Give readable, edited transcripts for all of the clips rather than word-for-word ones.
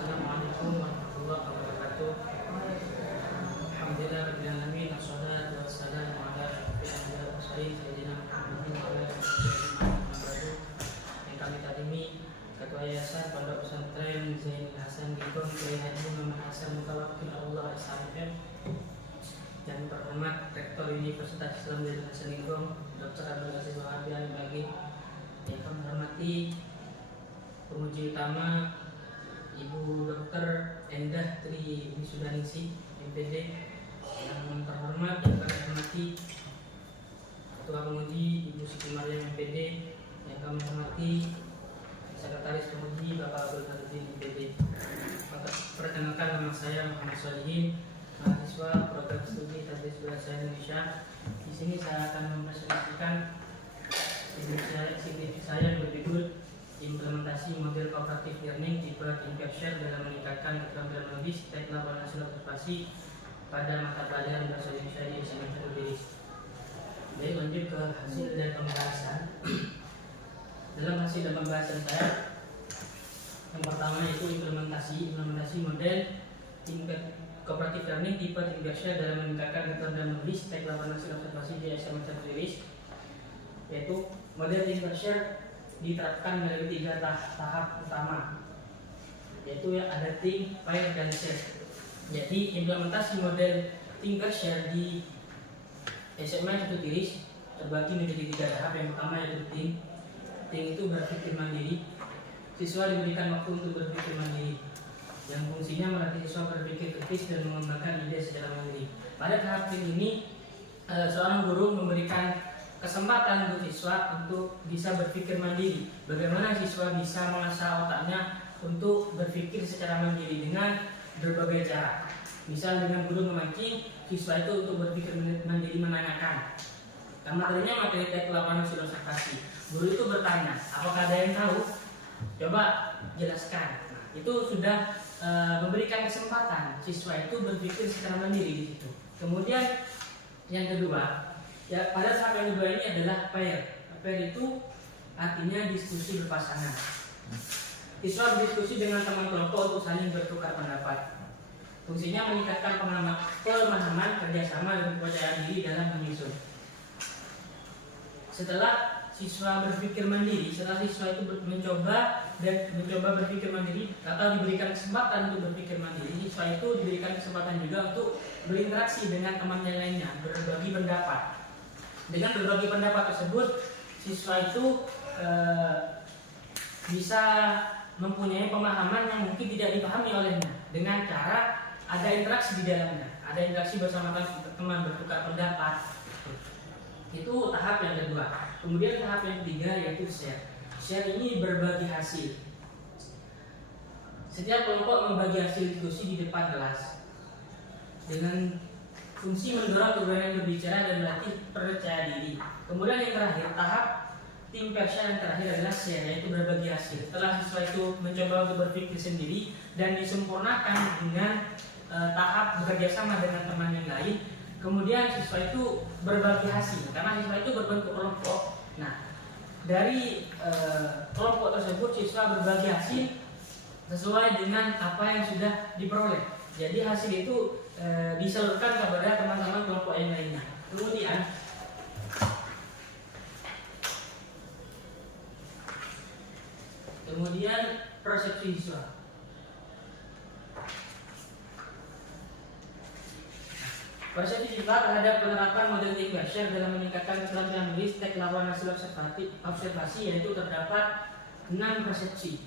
Assalamualaikum warahmatullahi wabarakatuh. Alhamdulillah rabbil alamin, wassalatu wassalamu ala asyrofil anbiya'i wal mursalin sayyidina Muhammadin wa ala alihi wasallam. Yang kami takdimi Ketua Yayasan Pondok Pesantren Zainul Hasan Gingkong Kiai Haji Muhammad Hasan Mutawakkil Allah SHM, yang terhormat Rektor Universitas Islam Zainul Hasan Gingkong Dr. Abdul Aziz Wahabi Al-Bagi, yang kami hormati penguji utama Ibu Dr. Endah Tri Wisudaningsih MPD, yang terhormat yang kami hormati Ketua Penguji Ibu Siti Maryam MPD, yang kami hormati Sekretaris Penguji Bapak Abdul Hadidin MPD. Perkenalkan, nama saya Muhammad Solihin, mahasiswa program studi Tadris Bahasa Indonesia. Di sini saya akan mempresentasikan skripsi saya yang berjudul Implementasi Model Cooperative Learning tipe Think Share dalam meningkatkan keterampilan menulis, teknik laporan hasil observasi pada mata pelajaran bahasa Indonesia di SMA 1 Diri. Baik, lanjut ke hasil dan pembahasan. Dalam hasil dan pembahasan saya, yang pertama itu implementasi model Cooperative Learning tipe Think Share dalam meningkatkan keterampilan menulis, teknik laporan hasil observasi di SMA 1 Diri, yaitu model Think Share diterapkan melalui 3 tahap utama, yaitu ada think, pair, dan share. Jadi implementasi model think share di SMA 1 Tiris terbagi menjadi 3 tahap. Yang pertama yaitu think. Think itu berpikir mandiri. Siswa diberikan waktu untuk berpikir mandiri, yang fungsinya melatih siswa berpikir kritis dan mengembangkan ide secara mandiri. Pada tahap think ini, seorang guru memberikan kesempatan untuk siswa untuk bisa berpikir mandiri. Bagaimana siswa bisa mengasah otaknya untuk berpikir secara mandiri dengan berbagai cara. Misal dengan guru memancing siswa itu untuk berpikir mandiri menanyakan. Materinya materi teknik laporan hasil observasi. Guru itu bertanya, apakah ada yang tahu? Coba jelaskan. Nah, itu sudah memberikan kesempatan siswa itu berpikir secara mandiri di situ. Kemudian yang kedua, ya, pada tahap yang kedua ini adalah pair. Pair itu artinya diskusi berpasangan. Siswa berdiskusi dengan teman kelompok untuk saling bertukar pendapat. Fungsinya meningkatkan pemahaman, kerjasama, dan kepercayaan diri dalam menyusun. Setelah siswa berpikir mandiri, setelah siswa itu mencoba berpikir mandiri atau diberikan kesempatan untuk berpikir mandiri, siswa itu diberikan kesempatan juga untuk berinteraksi dengan teman yang lainnya, berbagi pendapat. Dengan berbagi pendapat tersebut, siswa itu bisa mempunyai pemahaman yang mungkin tidak dipahami olehnya dengan cara ada interaksi di dalamnya, ada interaksi bersama teman, bertukar pendapat. Itu tahap yang kedua. Kemudian tahap yang ketiga yaitu share. Share ini berbagi hasil. Setiap kelompok membagi hasil diskusi di depan kelas dengan fungsi mendorong keberanian berbicara dan melatih percaya diri. Kemudian yang terakhir, tahap tim persia yang terakhir adalah share, yaitu berbagi hasil. Setelah siswa itu mencoba untuk berpikir sendiri dan disempurnakan dengan tahap bekerja sama dengan teman yang lain, kemudian siswa itu berbagi hasil. Karena siswa itu berbentuk kelompok. Nah, dari kelompok tersebut siswa berbagi hasil sesuai dengan apa yang sudah diperoleh. Jadi hasil itu disalurkan kepada teman-teman kelompok yang lainnya. Kemudian persepsi siswa. Persepsi siswa terhadap penerapan model think share dalam meningkatkan keterampilan menulis, teknik laporan hasil observasi, yaitu terdapat 6 persepsi.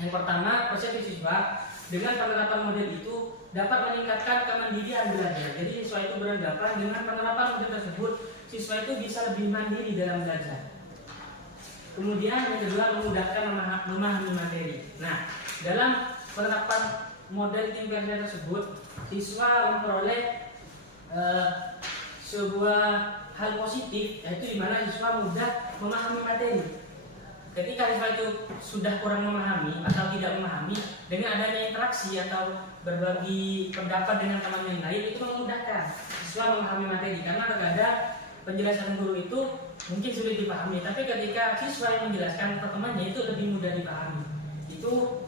Yang pertama, persepsi siswa dengan penerapan model itu dapat meningkatkan kemandirian belajar. Jadi siswa itu beranggapan dengan penerapan model tersebut, siswa itu bisa lebih mandiri dalam belajar. Kemudian yang kedua, memudahkan memahami materi. Nah, dalam penerapan model think share tersebut, siswa memperoleh sebuah hal positif, yaitu di mana siswa mudah memahami materi. Ketika siswa itu sudah kurang memahami atau tidak memahami, dengan adanya interaksi atau berbagi pendapat dengan teman yang lain, itu memudahkan siswa memahami materi. Karena terkadang penjelasan guru itu mungkin sulit dipahami, tapi ketika siswa yang menjelaskan ke temannya itu lebih mudah dipahami. Itu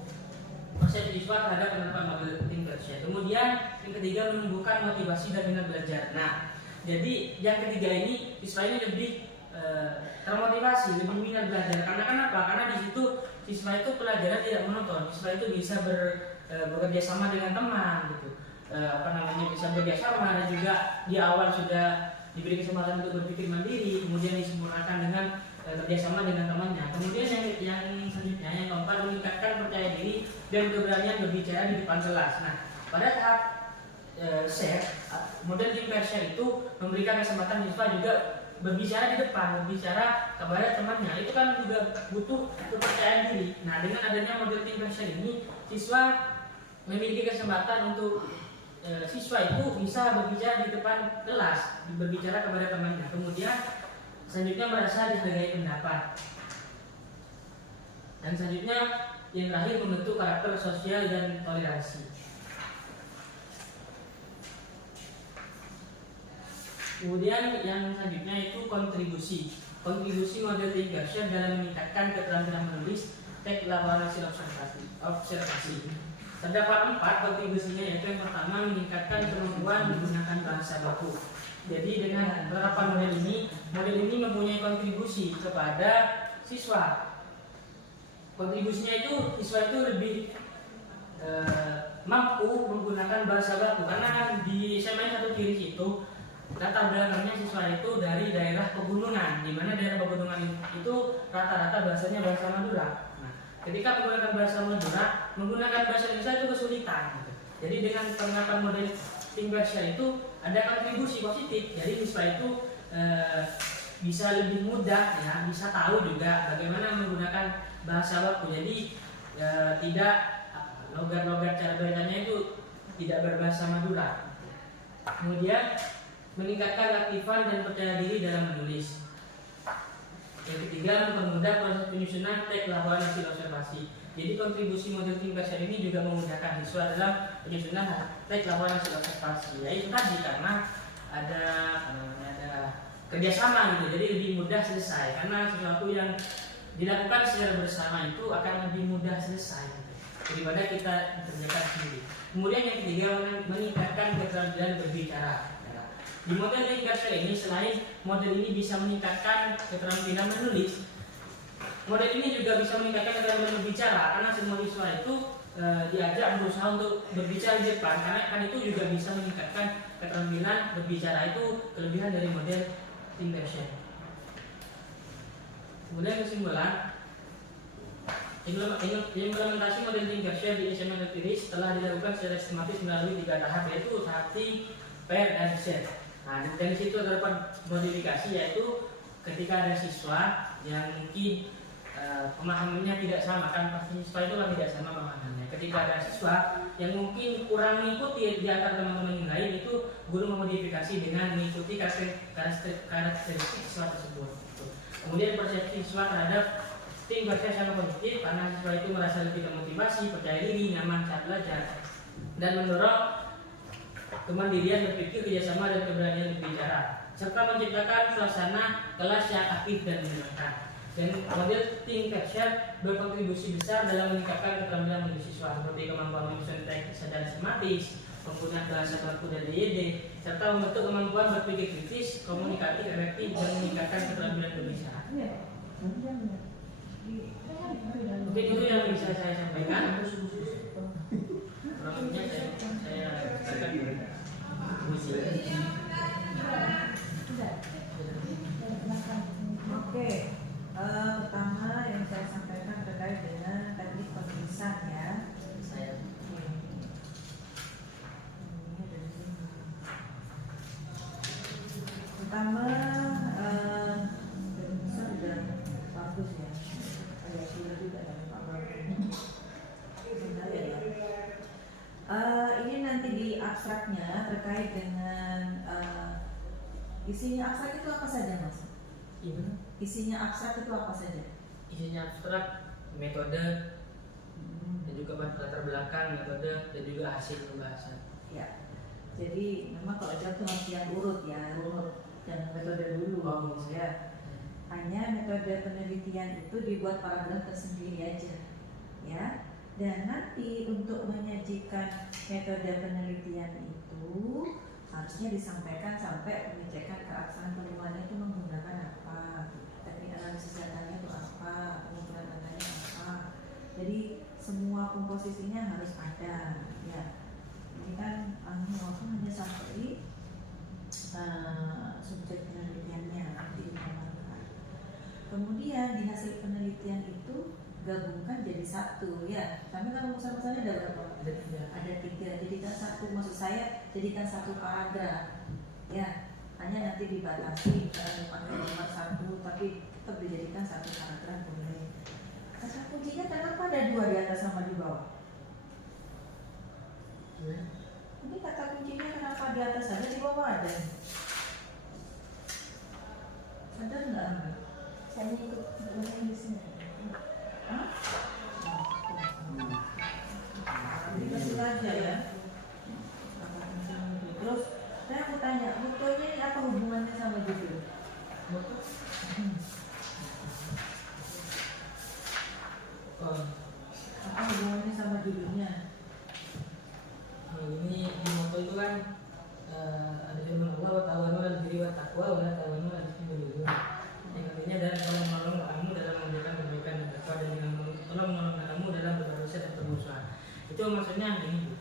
persepsi proses siswa terhadap penerapan model tim kerja. Kemudian yang ketiga, menumbuhkan motivasi dan minat belajar. Nah, jadi yang ketiga ini siswa ini lebih termotivasi, lebih minat belajar. Karena kenapa? Karena di situ siswa itu pelajaran tidak monoton. Siswa itu bisa bekerja sama dengan teman, gitu. Bisa bekerja sama, dan juga di awal sudah diberi kesempatan untuk berpikir mandiri, kemudian disempurnakan dengan kerjasama dengan temannya. Kemudian yang selanjutnya, yang keempat, meningkatkan percaya diri dan keberanian berbicara di depan kelas. Nah, pada tahap share, model tim share itu memberikan kesempatan siswa juga berbicara di depan, berbicara kepada temannya. Itu kan juga butuh kepercayaan diri. Nah, dengan adanya model tim share ini, siswa memiliki kesempatan untuk siswa itu bisa berbicara di depan kelas, berbicara kepada temannya. Kemudian selanjutnya merasa dihargai pendapat. Dan selanjutnya yang terakhir, membentuk karakter sosial dan toleransi. Kemudian yang selanjutnya itu kontribusi. Kontribusi model tim share dalam meningkatkan keterampilan menulis, teks, laporan hasil observasi. Terdapat 4 kontribusinya, yaitu yang pertama, meningkatkan kemampuan menggunakan bahasa baku. Jadi dengan penerapan model ini mempunyai kontribusi kepada siswa. Kontribusinya itu siswa itu lebih mampu menggunakan bahasa baku, karena di SMA 1 Kiri itu latar belakangnya siswa itu dari daerah pegunungan, di mana daerah pegunungan itu rata-rata bahasanya bahasa Madura. Nah, ketika menggunakan bahasa Madura, menggunakan bahasa Indonesia itu kesulitan, gitu. Jadi dengan penerapan model tim share itu ada kontribusi positif. Jadi siswa itu bisa lebih mudah, ya, bisa tahu juga bagaimana menggunakan bahasa baku. Jadi tidak logat-logat cara bacanya itu tidak berbahasa Madura. Kemudian meningkatkan keaktifan dan percaya diri dalam menulis. Yang ketiga, mempermudah proses penyusunan teks, laporan hasil observasi. Jadi kontribusi model tim share ini juga memudahkan siswa dalam penyusunan teks, laporan hasil observasi. Ya itu tadi, karena ada kerjasama gitu, jadi lebih mudah selesai. Karena sesuatu yang dilakukan secara bersama itu akan lebih mudah selesai, gitu, daripada kita kerjakan sendiri. Kemudian yang ketiga, meningkatkan keterampilan berbicara. Di model tim share ini, selain model ini bisa meningkatkan keterampilan menulis, model ini juga bisa meningkatkan keterampilan berbicara, karena semua siswa itu diajak berusaha untuk berbicara di depan, karena kan itu juga bisa meningkatkan keterampilan berbicara. Itu kelebihan dari model tim share. Kemudian kesimpulan, implementasi model tim share di SMA Negeri telah dilakukan secara sistematis melalui 3 tahap, yaitu tahap tim, pair, dan share. Nah, dari situ terdapat modifikasi, yaitu ketika ada siswa yang mungkin pemahamannya tidak sama, kan pasti siswa itu kan tidak sama pemahamannya. Ketika ada siswa yang mungkin kurang mengikuti di antara teman-teman yang lain, itu guru memodifikasi dengan mengikuti karakteristik siswa tersebut. Kemudian persepsi siswa terhadap tim share sangat positif, karena siswa itu merasa lebih termotivasi, percaya diri, nyaman saat belajar, dan mendorong kemandirian berpikir, kerjasama, dan keberanian berbicara, serta menciptakan suasana kelas yang aktif dan menyenangkan. Dan model tim share berkontribusi besar dalam meningkatkan keterampilan menulis siswa, seperti kemampuan menyusun teks dan sistematis, penggunaan bahasa baku dan DYD, serta membentuk kemampuan berpikir kritis, komunikatif, efektif, dan meningkatkan keterampilan berbicara. Mungkin itu yang bisa saya sampaikan. Kurang lebihnya saya Oke, pertama yang saya sampaikan terkait dengan teknik penulisan, ya. Pertama, penulisan sudah bagus, ya. Ada sudah juga dari Pak Bapak. Benar ya. Ini nanti di abstraknya terkait dengan isinya abstrak itu apa saja, Mas? Iya. Isinya abstrak itu apa saja? Isinya abstrak, metode, dan juga latar belakang metode, dan juga hasil pembahasan. Ya. Jadi memang kalau jawab itu harus yang urut, ya. Jangan metode dulu. Ya. Hanya metode penelitian itu dibuat paragraf tersendiri aja, ya. Dan nanti untuk menyajikan metode penelitian itu harusnya disampaikan sampai pengecekan keabsahan penggunaannya itu menggunakan apa, teknik analisis datanya itu apa, pengumpulan datanya apa. Jadi semua komposisinya harus ada. Ya, ini kan hanya sampai subjek penelitiannya nanti dikembangkan. Kemudian di hasil penelitian itu gabungkan jadi satu, ya. Kami kan rumusan-rumusannya ada berapa? Ada 3. Jadikan satu, maksud saya jadikan satu paragraf, ya. Hanya nanti dibatasi misalnya pakai nomor 1, tapi tetap dijadikan satu paragraf boleh. Kata kuncinya kenapa ada 2 di atas sama di bawah? Ini kata kuncinya kenapa di atas ada, di bawah ada? Sadar nggak? Saya ikut di sini. Hah? Jadi kasih aja ya. Terus saya mau tanya, motonya ini apa hubungannya sama judul? Apa hubungannya sama judulnya? Ini di moto itu kan ada firman Allah, wa ta'awanu 'alal birri wat taqwa wa la ta'awanu 'alal itsmi wal 'udwan. Yang artinya dan tolong menolong kamu dalam mengerjakan kebaikan dan takwa, dan dengan tolong menolong kamu dalam berbuat dosa dan bermusuhan. Itu maksudnya ini Bu.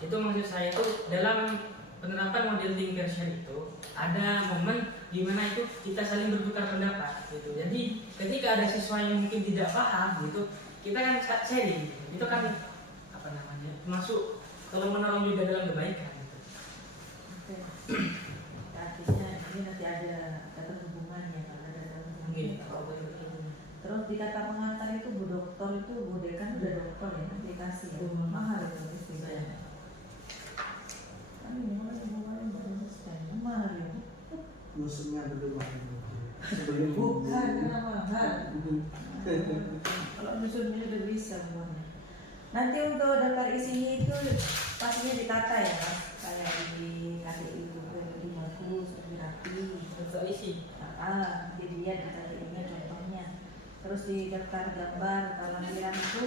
Itu maksud saya itu dalam penerapan model thinker share itu ada momen di mana itu kita saling bertukar pendapat gitu. Jadi ketika ada siswa yang mungkin tidak paham gitu, kita kan sharing. Itu kan apa namanya? Masuk kalau menolong juga dalam kebaikan gitu. Oke. Artinya ini nanti ada hubungannya, kalau ada hubungannya. Terus di kata pengantar itu Bu Doktor itu Bu Dekan udah doktor ya, aplikasi ya. Mahal itu istilahnya. Kan ini hubungannya beresisten, mahal ya. Musuhnya belum ada. Bukan karena mahal. Kalau musuhnya udah bisa semuanya. Nanti untuk daftar isinya itu pastinya ditata ya Mas, kayak di KTI itu lebih bagus, lebih rapi. Daftar isi. Jadi dia di KTI-nya contohnya. Terus di daftar gambar kelampiran itu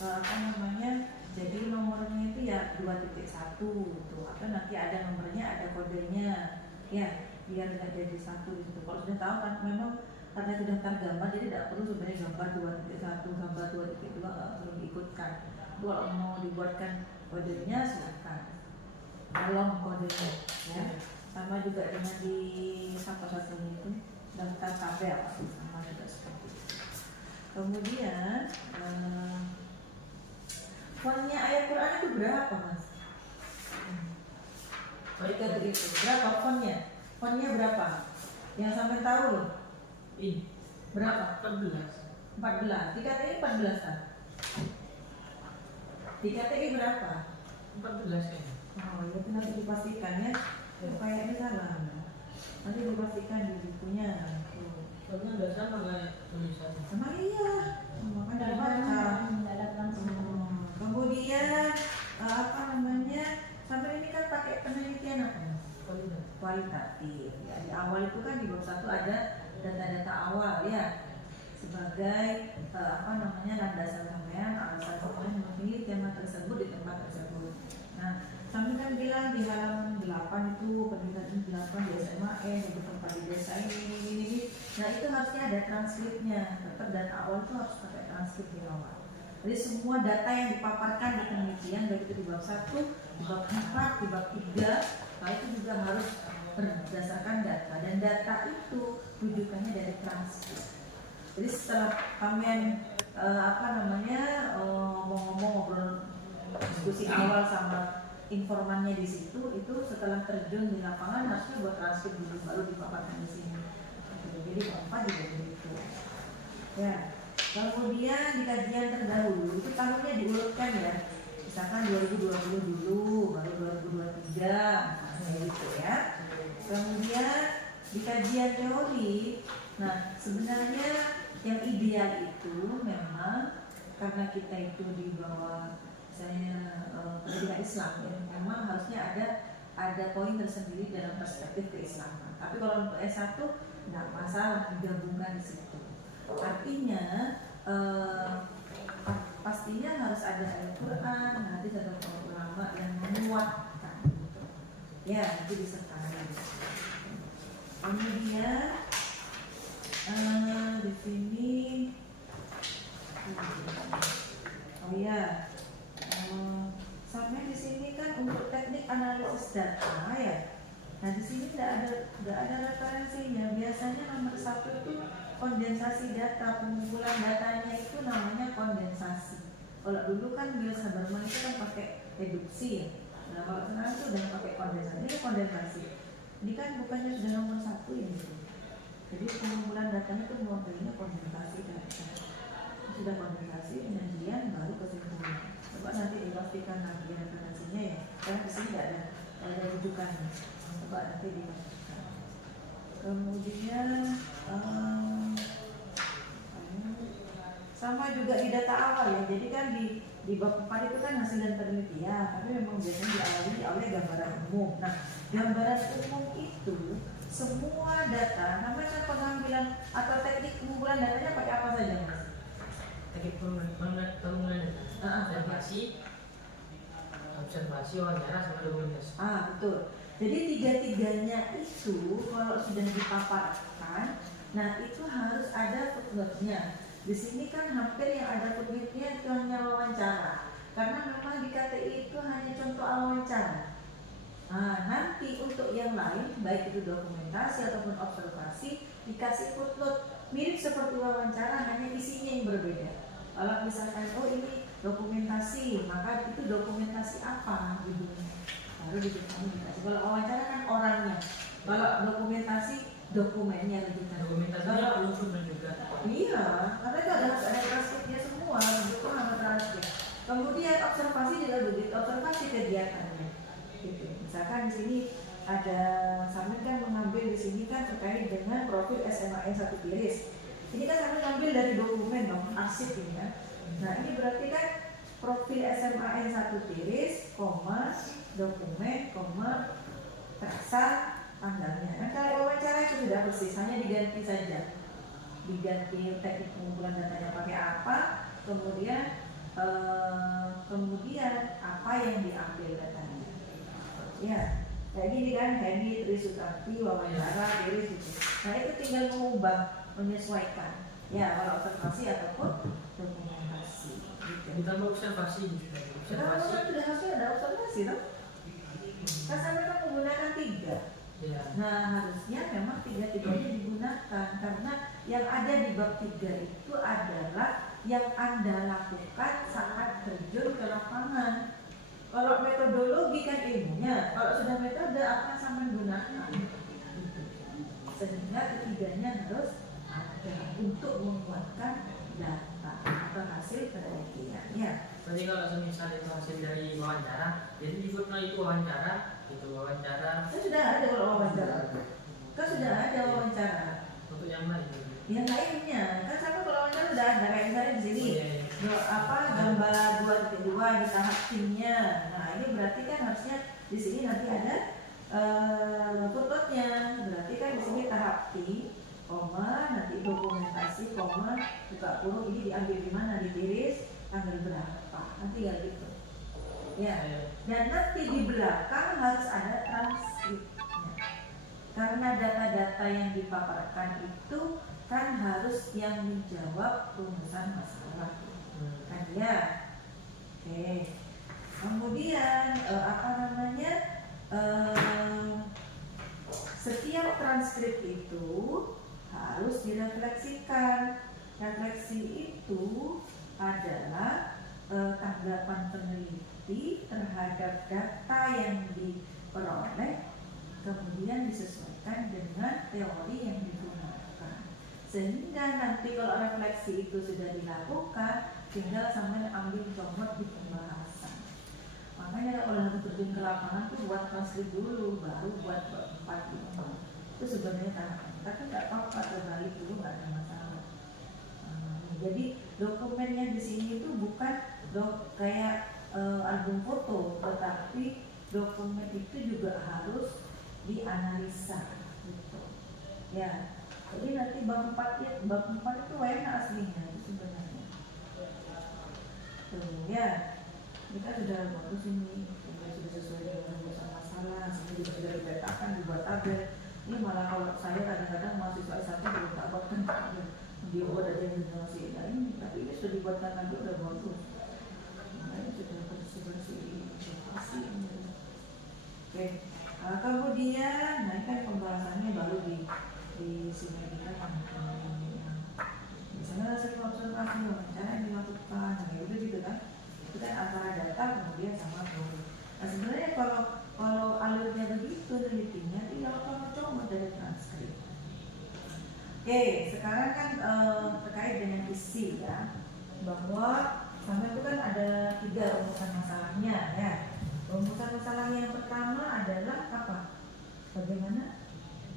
apa namanya? Jadi nomornya itu ya 2.1 gitu. Atau nanti ada nomornya, ada kodenya. Ya, biar nggak jadi satu gitu. Kalau sudah tahu kan memang karena itu daftar gambar, jadi tidak perlu sebenarnya gambar 2.1, gambar 2.2 nggak perlu diikutkan. Kalau mau dibuatkan kodenya silakan, tolong kodenya ya. Sama juga dengan di satu-satunya itu daftar tabel sama juga seperti itu. Kemudian fontnya ayat Quran itu berapa Mas? Baik itu berapa fontnya? Fontnya berapa? Yang sampai tahu loh? Ini Berapa? 14. 14. Di KTI 14 kan? Di KTI berapa? 14 kayaknya. Oh ya itu nanti dipastikan ya. Kayaknya salah. Nanti dipastikan di bukunya. Soalnya udah sama kayak tulisannya. Sama iya. Makanya dibaca. Kemudian apa namanya? Sampai ini kan pakai penelitian apa? Kualitatif. Ya, di awal itu kan di bab 1 ada data-data awal ya, sebagai apa namanya landasan sampean, alasan sampean memilih tema tersebut di tempat tersebut. Nah, kami kan bilang di halaman 8 itu penelitian ini dilakukan di SMA di tempat di desa ini. Nah itu harusnya ada transkripnya. Tetap data awal itu harus pakai transkrip di awal. Jadi semua data yang dipaparkan di penelitian baik itu di bab 1, di bab 4, di bab 3, nah itu juga harus berdasarkan data, dan data itu rujukannya dari transkrip. Jadi setelah kalian ngomong-ngomong ngobrol diskusi awal sama informannya di situ, itu setelah terjun di lapangan harusnya buat transkrip dulu baru dipaparkan di sini. Jadi Bapak juga begitu. Ya, kemudian di kajian terdahulu itu tahunnya diurutkan ya. Misalkan 2020 dulu, baru 2023, misalnya gitu ya. Kemudian di kajian teori, nah sebenarnya yang ideal itu memang karena kita itu di bawah misalnya pendidikan Islam ya, memang harusnya ada poin tersendiri dalam perspektif keislaman. Tapi kalau untuk S1 nggak masalah digabungkan di situ. Artinya pastinya harus ada Al-Quran, hadis atau para ulama yang menguatkan gitu. Ya, itu disertai. Kemudian di sini, oh ya, sampai di sini kan untuk teknik analisis data ya. Nah di sini tidak ada referensinya. Biasanya nomor 1 itu kondensasi data, pengumpulan datanya itu namanya kondensasi. Kalau dulu kan biasa Barman itu kan pakai reduksi ya. Nah kalau sekarang itu udah pakai kondensasi. Ini kondensasi. Ini kan bukannya sudah nomor 1 ya. Jadi pengumpulan datanya itu modelnya kondensasi data. Sudah kondensasi, penyajian, baru kesimpulan. Coba nanti dipastikan lagi referensinya ya. Karena di sini tidak ada rujukannya. Coba nanti dipastikan. Kemudian sama juga di data awal ya. Jadi kan di bab 4 itu kan hasil dan penelitian, tapi memang biasanya diawali oleh gambaran umum. Nah, gambaran umum itu semua data, namanya pengambilan atau teknik pengumpulan datanya pakai apa saja, Mas? Teknik pengumpulan data, observasi, wawancara, sama dokumentasi. Betul. Jadi tiga-tiganya itu kalau sudah dipaparkan, nah itu harus ada footnote-nya. Di sini kan hampir yang ada footnote-nya itu hanya wawancara, karena memang di KTI itu hanya contoh wawancara. Nanti untuk yang lain, baik itu dokumentasi ataupun observasi, dikasih footnote mirip seperti wawancara, hanya isinya yang berbeda. Kalau misalkan, oh ini dokumentasi, maka itu dokumentasi apa judulnya? Baru dikasih. Kalau wawancara kan orangnya, kalau dokumentasi dokumennya gitu. Dokumentasinya perlu footnote juga. Iya, karena itu ada transkripnya semua, itu nama transkrip. Kemudian observasi juga begitu, observasi kegiatannya. Gitu. Misalkan di sini ada Samin kan mengambil di sini kan terkait dengan profil SMAN 1 Tiris. Ini kan Samin ngambil dari dokumen dong, arsip ini ya. Nah ini berarti kan profil SMAN 1 Tiris, dokumen, terasa tanggalnya. Nah kalau wawancara itu sudah persis, hanya diganti saja. Diganti teknik pengumpulan datanya pakai apa, kemudian apa yang diambil datanya. Ya, kayak gini kan, Hendy, Trisutati, wawancara, Tiris gitu. Nah itu tinggal mengubah, menyesuaikan. Ya, kalau observasi ataupun dokumentasi. Gitu. Ditambah observasi juga. Observasi. Sudah harusnya ada observasi, toh? Kan sampai kan menggunakan 3. Ya. Nah harusnya memang 3-3-nya digunakan karena yang ada di bab 3 itu adalah yang Anda lakukan saat terjun ke lapangan. Kalau metodologi kan ilmunya, kalau sudah metode apa sama menggunakan. Sehingga ketiganya harus ada untuk menguatkan data atau hasil penelitian. Ya. Berarti kalau misalnya itu hasil dari wawancara, jadi di footnote itu wawancara. Kan sudah ada kalau wawancara. Kan sudah ada wawancara. Untuk yang lain. Yang lainnya, kan sama kalau wawancara sudah ada kayak misalnya di sini. Gambar 2.2 di tahap timnya. Nah, ini berarti kan harusnya di sini nanti ada footnote-nya. Berarti kan di sini tahap tim, nanti dokumentasi, buka kurung, ini diambil di mana, ditiris tanggal berapa. Nanti ya gitu. Ya, dan nanti di belakang harus ada transkripnya. Karena data-data yang dipaparkan itu kan harus yang menjawab rumusan masalah. Kan ya. Oke. Kemudian setiap transkrip itu harus direfleksikan. Refleksi itu adalah tanggapan peneliti terhadap data yang diperoleh, kemudian disesuaikan dengan teori yang digunakan. Sehingga nanti kalau refleksi itu sudah dilakukan, tinggal sampai ambil comot di pembahasan. Makanya kalau nanti terjun ke lapangan tuh buat transkrip dulu, baru buat 4 gitu. Itu sebenarnya tahapan. Tapi nggak apa-apa, terbalik dulu nggak ada masalah. Jadi dokumennya di sini itu bukan kayak album foto, tetapi dokumen itu juga harus dianalisa gitu. Ya. Jadi nanti bab 4 itu enak aslinya itu sebenarnya. gitu ya. Kita sudah bagus ini, sudah sesuai dengan rumusan masalah, sudah dipetakan, dibuat tabel. Ini malah kalau saya kadang-kadang mahasiswa S1 belum tak buatkan tabel. Dia buat aja yang masih ini, tapi ini sudah dibuatkan tabel udah bagus. Makanya sudah bersih-bersih pasti. Oke, kemudian, nah ini kan pembahasannya baru di sini kan misalnya sering observasi wawancara yang dilakukan, nah ya udah gitu kan. Itu kan antara data kemudian sama teori. Nah sebenarnya kalau alurnya begitu telitinya, tinggal kamu coba dari transkrip. Oke, sekarang kan terkait dengan isi ya, bahwa sampai itu kan ada 3 rumusan masalahnya ya. Rumusan masalah yang pertama adalah apa? Bagaimana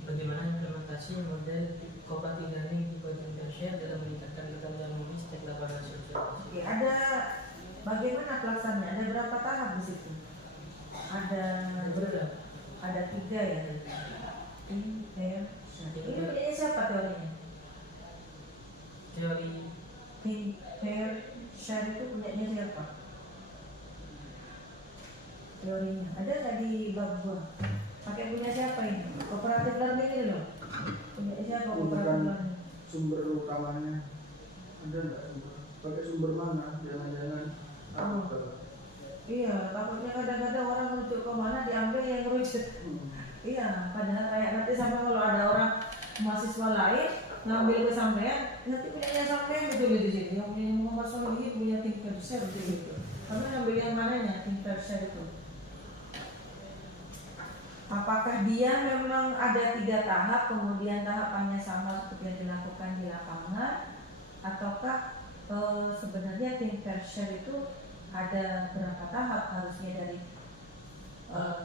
implementasi model cooperative learning di Bidang Tersier dalam meningkatkan keterampilan menulis dan laporan sosial. Oke, ada bagaimana pelaksanaannya? Ada berapa tahap di situ? Ada 3 ya. Ini punyanya siapa teorinya? Teori Share itu punyanya siapa? Teorinya ada nggak di bab gua? Pakai punya siapa ini? Cooperative learning ini loh. Punya siapa cooperative learning? Sumber utamanya ada nggak? Pakai sumber mana? Jangan-jangan Iya, takutnya kadang-kadang orang merujuk ke mana diambil yang merujuk. Iya, padahal kayak nanti sampai kalau ada orang mahasiswa lain ngambil ke sampean, nanti punya sampean betul di sini. Yang punya Muhammad ini punya tingkat share betul itu. Karena ngambil yang mananya tingkat share itu? Apakah dia memang ada 3 tahap, kemudian tahapannya sama seperti yang dilakukan di lapangan, ataukah sebenarnya tim share itu ada berapa tahap harusnya dari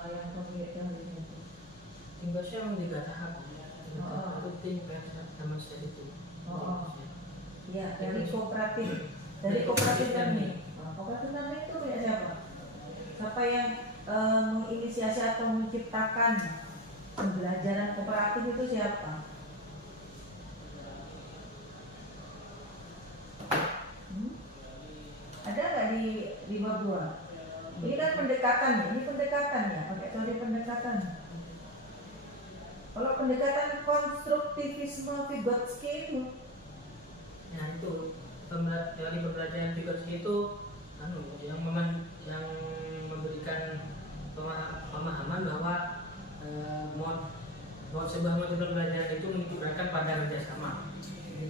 yang pemiliknya itu? Tim Tersier memang 3 tahap. Itu tim sama share itu. Iya, dari kooperatif learning. Kooperatif learning itu punya siapa? Siapa yang menginisiasi atau menciptakan pembelajaran kooperatif itu siapa? Ada nggak di bab 2? Ini kan pendekatan ya, pakai teori pendekatan. Kalau pendekatan konstruktivisme Vygotsky itu, Nah itu teori pembelajaran Vygotsky itu yang memberikan pemahaman bahwa sebuah model pembelajaran itu menunjukkan pada kerjasama.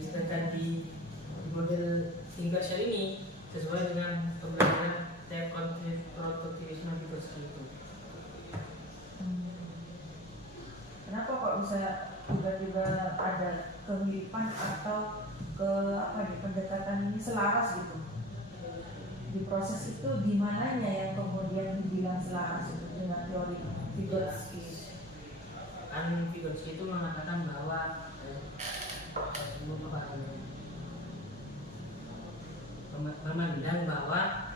Sedangkan di model tingkat share ini sesuai dengan pembelajaran konstruktivisme Vygotsky itu. kenapa kok bisa tiba-tiba ada kemiripan atau pendekatan ini selaras gitu? Di proses itu di mananya yang kemudian dibilang selaras itu dengan teori Vygotsky? Kan Vygotsky itu mengatakan bahwa memandang bahwa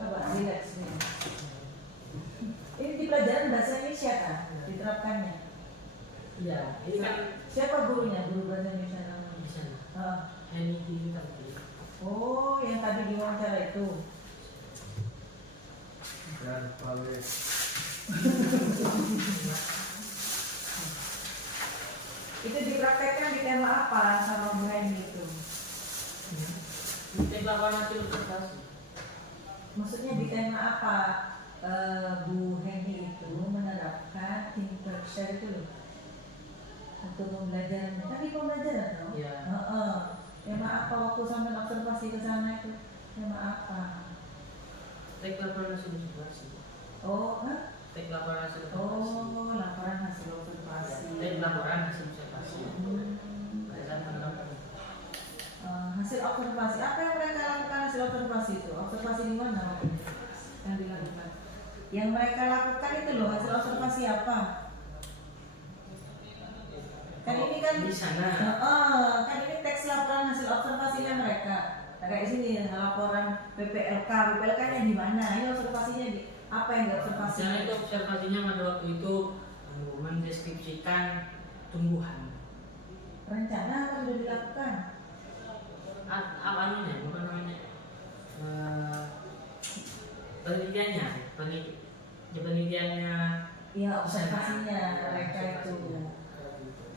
coba relax nih. Ini di pelajaran bahasa Indonesia kan diterapkannya? ya ini kan Siapa gurunya? Guru bahasa Indonesia namanya? di sana. Ah. Ini tadi. Oh, yang tadi diwawancara itu. dan paling Itu dipraktekkan di tema apa sama Bu Hendy itu? Tim laporan hasil observasi. Maksudnya di tema apa Bu Hendy itu menerapkan tim share itu loh untuk pembelajaran? Tadi pembelajaran dong? Ya. Tema apa waktu sampai observasi ke sana itu? Tema apa? Tek laporan hasil observasi. Oh, Tek laporan hasil observasi. oh, laporan hasil observasi. Tek laporan hasil observasi. Berdasarkan penerapan. Hasil observasi, apa yang mereka lakukan hasil observasi itu? Observasi di mana waktu itu yang dilakukan? Yang mereka lakukan itu loh, hasil observasi apa? Kan ini kan di sana. kan ini teks laporan hasil observasinya mereka. Nah, kayak sini laporan PPLK-nya di mana? Ini observasinya di apa yang diobservasi? Misalnya itu observasinya pada waktu itu mendeskripsikan tumbuhan. Rencana apa sudah dilakukan? Apa namanya? Penelitiannya, penelitiannya. Ya observasinya mereka itu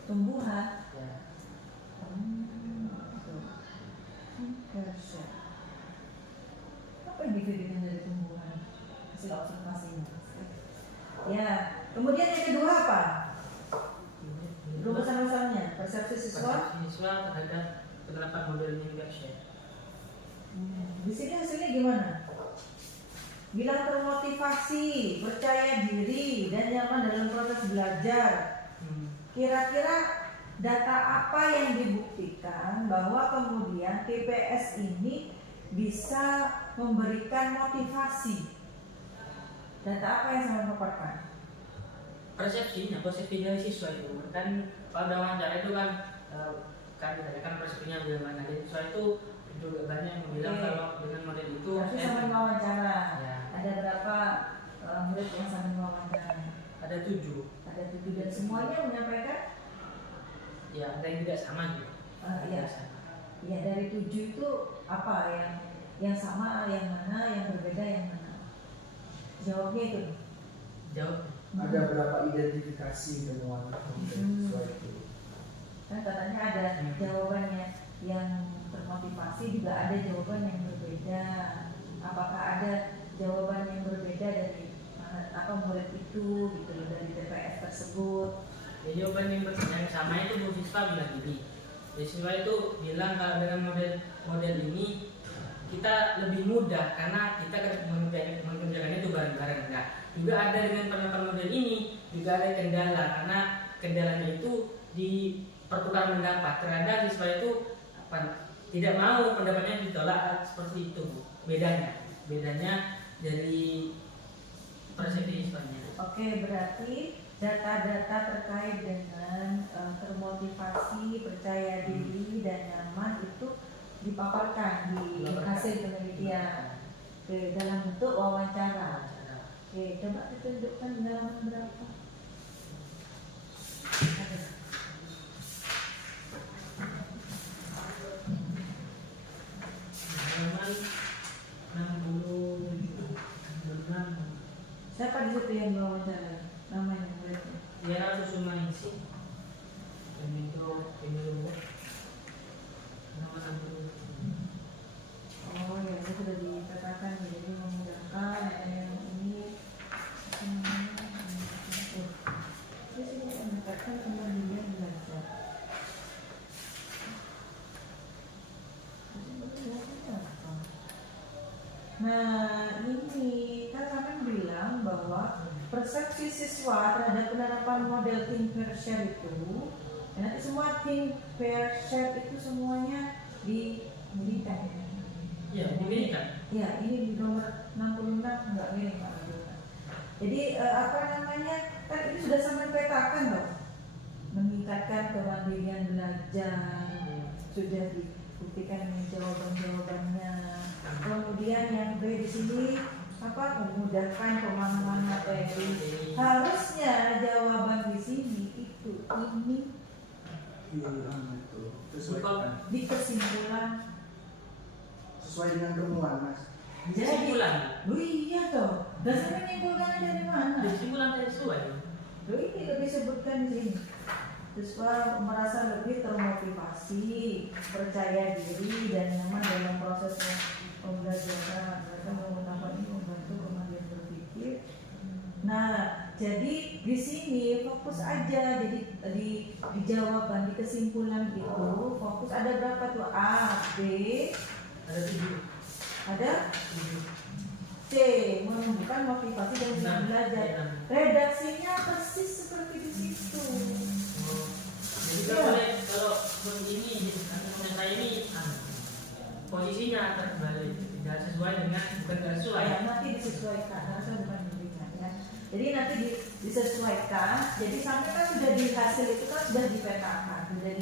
tumbuhan. Ya. Kerja. Apa yang dipikirkan dari tumbuhan? Hasil observasinya. Ya, kemudian yang kedua apa? Rumusan-rumusannya, persepsi siswa. Persepsi siswa terhadap penerapan model Berkshire. Di sini hasilnya gimana? Bilang termotivasi, percaya diri, dan nyaman dalam proses belajar. Kira-kira data apa yang dibuktikan bahwa kemudian TPS ini bisa memberikan motivasi? Data apa yang saya paparkan? Persepsinya, persepsi dari siswa itu kan pada wawancara itu kan kan ditanyakan persepsinya bagaimana. Jadi siswa itu juga banyak yang bilang kalau dengan model itu. Tapi sampai wawancara. Ya. Ada berapa murid yang sampai wawancara? Ada 7. Ada 7 dan semuanya menyampaikan? Ya, ada yang tidak sama gitu. Iya. Ya dari 7 itu apa yang sama, yang mana, yang berbeda, yang mana? Jawabnya itu. Jawab. Ada berapa identifikasi temuan siswa itu? Kan katanya ada jawabannya yang termotivasi, juga ada jawaban yang berbeda. Apakah ada jawaban yang berbeda dari apa murid itu gitu loh, dari TPS tersebut? Ya, jawaban yang sama itu Bu Siswa bilang gini. Siswa itu bilang kalau dengan model ini kita lebih mudah karena kita mengerjakannya itu bareng-bareng. Nah, juga ada dengan penerapan model ini juga ada kendala karena kendalanya itu di pertukaran pendapat. Terkadang siswa itu tidak mau pendapatnya ditolak seperti itu. Bedanya dari persepsi siswanya. Oke, berarti data-data terkait dengan termotivasi, percaya diri, dan nyaman itu dipaparkan di hasil penelitian. Oke, dalam bentuk wawancara. Oke, coba ditunjukkan di halaman berapa? Ada. Halaman 67. Siapa di situ yang wawancara? Namanya muridnya? Ya, Susumaningsih. Pemilu. Nama 67. Oh ya, itu sudah dikatakan jadi memudahkan yang ini. Terus ini meningkatkan kemandirian belajar. Nah ini kan kami bilang bahwa persepsi siswa terhadap penerapan model think fair share itu, nanti semua think fair share itu semuanya diberikan. Ya, ini kan. Ya, ini di nomor 66 enggak miring Pak Abdullah. Jadi apa namanya? Kan ini sudah sampai petakan loh. Meningkatkan kemandirian belajar. Sudah dibuktikan dengan jawaban-jawabannya. Kemudian yang B di sini apa? Memudahkan pemahaman materi. Harusnya jawaban di sini itu ini Itu sesuaikan. di kesimpulan. Sesuai dengan temuan, Mas. Kesimpulan. Oh iya toh. Dasarnya menyimpulkannya dari mana? Kesimpulan dari siswa. Loh ini disebutkan di sini. Siswa merasa lebih termotivasi, percaya diri, dan nyaman dalam proses pembelajaran. Mereka menggunakan ini membantu kemampuan berpikir. Nah, jadi di sini fokus aja. Jadi di jawaban, di kesimpulan itu fokus ada berapa tuh? A, B, Ada 7. ada C, menumbuhkan motivasi dan Nah, belajar. Redaksinya persis seperti di situ. Jadi kalau ini saya ini posisinya terbalik, tidak sesuai dengan bukan sesuai. Ya, nanti disesuaikan, harusnya bukan diberikan ya. Jadi nanti disesuaikan. Jadi sampai kan sudah di hasil itu kan sudah dipetakan, sudah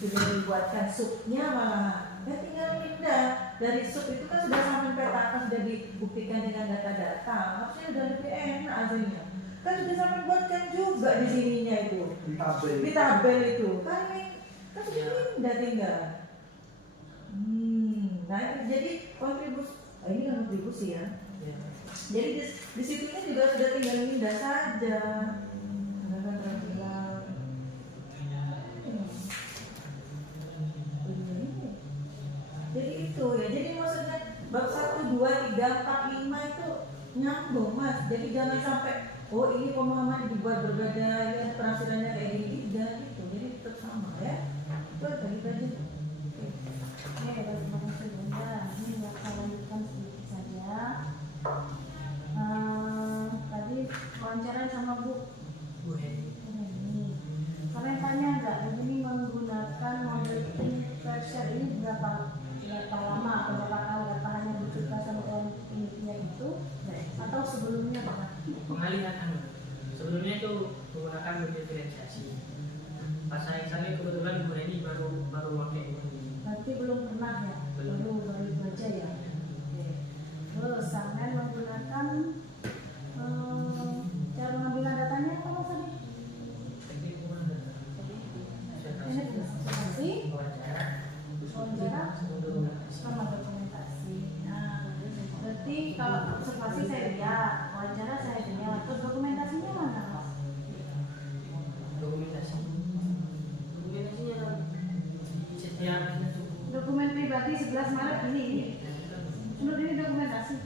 dibuatkan subnya malah. Ya tinggal pindah dari sub itu kan sudah sampai petakan, sudah dibuktikan dengan data-data. Harusnya sudah lebih enak hasilnya. Kan sudah sampai buatkan juga di sininya itu. Di tabel itu. Kan sudah pindah tinggal. Nah itu jadi kontribusi. Ini kan kontribusi ya. Ya. Jadi di situnya juga sudah tinggal pindah saja. Ada terbilang. Jadi itu ya. Jadi maksudnya bab 1, 2, 3, 4, 5 itu nyambung mas. Jadi jangan sampai oh ini pemahaman dibuat berbeda ya penafsirannya kayak gini tidak gitu. Jadi tetap sama ya. Itu aja. Oke, terima kasih Bunda. Ini saya lanjutkan sedikit saja. Tadi wawancara sama Bu Bu ini. Kalian tanya nggak, ini menggunakan model pressure ini berapa lama atau berapa kali? Apa hanya bercerita sama penelitian itu atau sebelumnya Pak? pengalihan sebelumnya itu menggunakan diferensiasi. Pas saya kebetulan Bu ini baru pakai ini. Berarti belum pernah ya? Belum. Baru itu aja ya? Oke. Terus sampai menggunakan cara pengambilan datanya apa maksudnya? Teknik penggunaan Ini observasi, wawancara wawancara, sama dokumentasi. Nah, berarti kalau observasi saya lihat, wawancara saya lihat, terus dokumentasinya mana Mas? dokumentasinya setiap Dokumen pribadi 11 Maret ini. Menurut ini dokumentasi.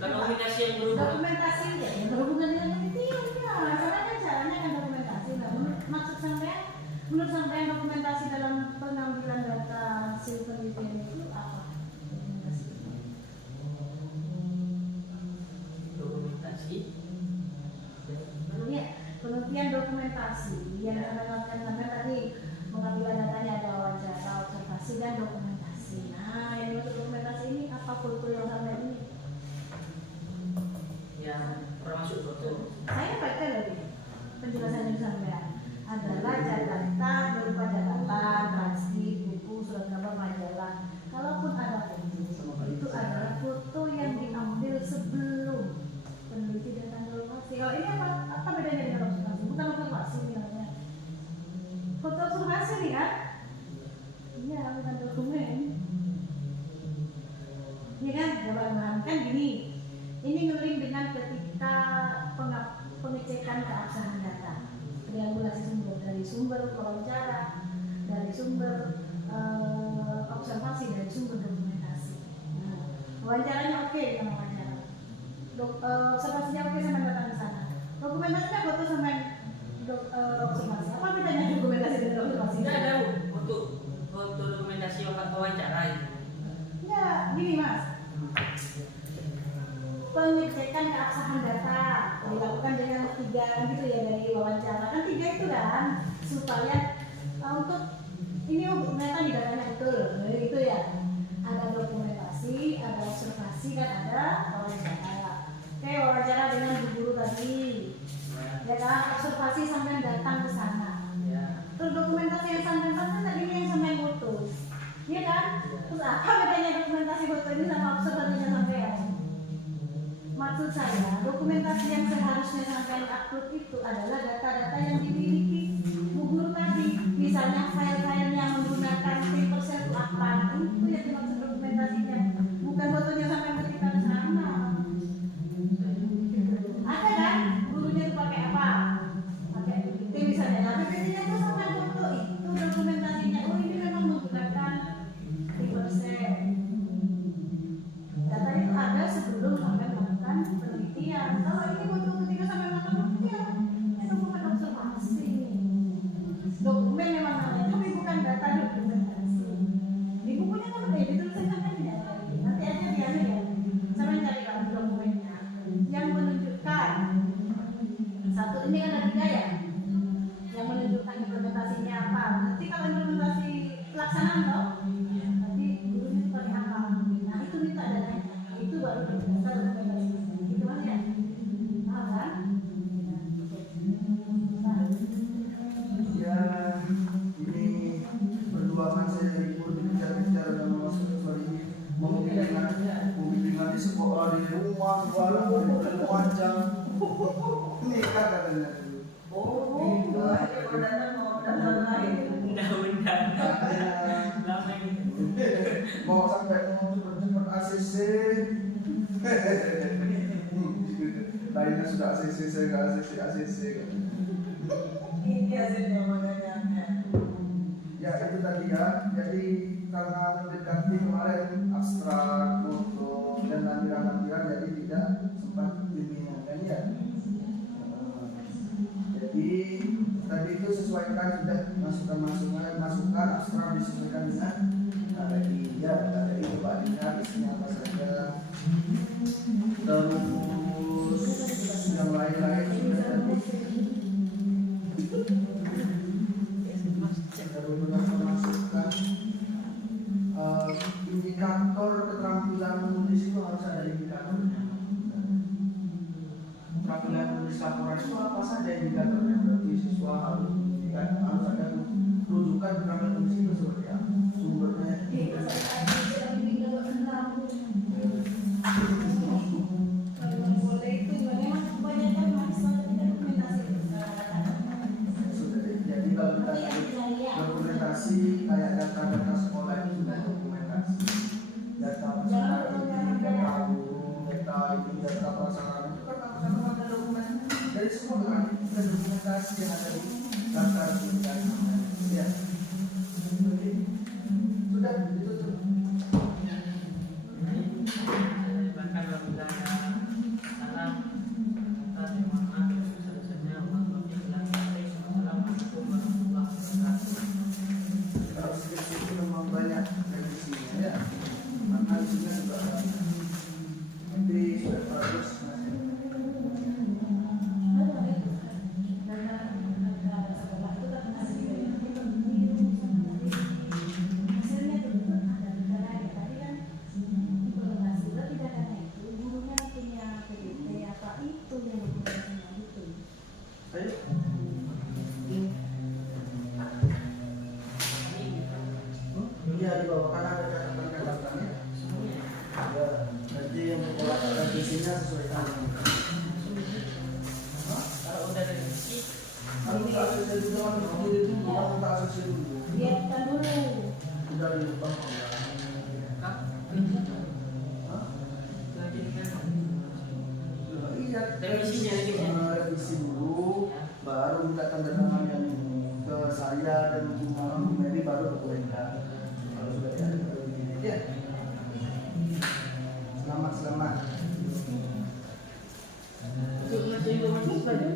kalau dokumentasi yang berubah Dokumentasi ya, yang berhubungan dengan penelitian ya. Soalnya kan caranya kan dokumentasi. Nah, menurut sampean dokumentasi dalam pengambilan data hasil penelitian itu apa? dokumentasi Ya, penelitian dokumentasi yang sampai tadi pengambilan datanya ada wawancara, observasi dan dokumentasi. Nah, yang dimaksud dokumentasi ini apa foto yang sampai ini? yang termasuk foto. Saya baca lagi penjelasannya sampean adalah catatan berupa catatan, transkrip, buku, surat kabar, majalah. Kalaupun ada foto, itu adalah foto yang diambil sebelum peneliti datang ke lokasi. Kalau ini apa bedanya dengan observasi? Bukan observasi namanya. Foto observasi nih kan? Iya, bukan dokumen. Ini kan jawaban kan gini. Ini ngeling dengan ketika pengecekan keabsahan data, triangulasi sumber dari sumber wawancara, dari sumber observasi, dari sumber dokumentasi. Nah, wawancaranya oke dengan wawancara, observasinya oke sama datang ke sana. Dokumentasinya foto sama observasi. Apa bedanya dokumentasi dan observasi? Tidak ada foto dokumentasi wawancara itu. Ya, gini Mas. Pengecekan keabsahan data dilakukan dengan 3 gitu ya, dari wawancara kan 3 itu kan supaya untuk ini ternyata di datanya betul itu ya, ada dokumentasi, ada observasi, kan ada wawancara. Oke, wawancara dengan bu guru tadi ya kan, observasi sampai datang ke sana. Terus dokumentasi yang sampai kan tadi yang sampai foto ya kan. Terus apa bedanya dokumentasi foto ini sama observasinya sampai ya? Maksud saya, dokumentasi yang seharusnya sampai upload itu adalah data-data yang dimiliki bu guru tadi. Misalnya file-file yang menggunakan paper share itu apa, itu yang dimaksud dokumentasinya. Bukan fotonya sampai ketika ke sana. Ada kan? Gurunya itu pakai apa? Pakai PPT misalnya. Nah, PPT-nya itu sampai foto, itu dokumentasinya. Oh, ini memang menggunakan paper share. Data itu ada sebelum sampai penelitian. Kalau ini foto ketika sampai mata penelitian, itu bukan observasi. Dokumen memang namanya, tapi bukan data dokumentasi. Di bukunya kan udah dituliskan kan tidak lagi. Nanti aja dia ya, sampai cari lagi dokumennya yang menunjukkan. Satu ini kan ada 3 ya, yang menunjukkan implementasinya apa. Nanti kalau implementasi pelaksanaan toh, nanti gurunya itu pakai apa. Nah itu minta datanya, itu baru berdasar dokumentasi. Ya, ini berdua kan saya ikut bicara dengan Mas Ketua ini membimbingan di sekolah, di rumah, di luar, di rumah jam. nikah katanya dulu. Oh, gitu aja kalau datang mau datang lain. Undang-undang. Lama ini. Mau sampai mau cepet-cepet ACC. Lainnya sudah ACC, saya nggak ACC. Ini hasilnya makanya. Ya itu tadi ya. Jadi karena mendekati kemarin abstrak, foto dan lampiran-lampiran, jadi tidak sempat dibingungkan ya. Jadi tadi itu sesuaikan sudah masukan abstrak disesuaikan dengan tadi ya tadi coba lihat isinya apa saja. Terus yang lain-lain sudah tadi ada beberapa masukan. Indikator keterampilan menulis itu harus ada indikatornya. Keterampilan menulis laporan itu apa saja indikatornya? Berarti siswa harus ada rujukan keterampilan menulis itu seperti apa? Sumbernya. Jadi kalau kita dokumentasi kayak data-data sekolah itu sudah dokumentasi. Data persalinan, data guru, data prasarana itu kan harus ada dokumen dari semua kan ada dokumentasi yang ada di data pendidikan ya. Sudah ditutup. Bahkan apabila salah kata terima maaf sebesar-besarnya Assalamualaikum warahmatullahi wabarakatuh. Kalau skripsi itu memang banyak revisinya ya, karena isinya juga banyak. Tapi sudah bagus mas. Ayo. Iya di bawah kan ada catatan-catatannya. Ya, nanti yang pola revisinya sesuaikan. Kalau udah revisi Kalau tak ACC juga kan waktu itu bukan tak ACC dulu. Lihat dulu. Udah di depan. Kak, Hah? lagi kan Iya, Revisinya. revisi dulu, baru minta tanda tangan yang ke saya dan Bu Mary baru ke mereka. Kalau sudah ada begini ya. Selamat. Masih belum masuk baju.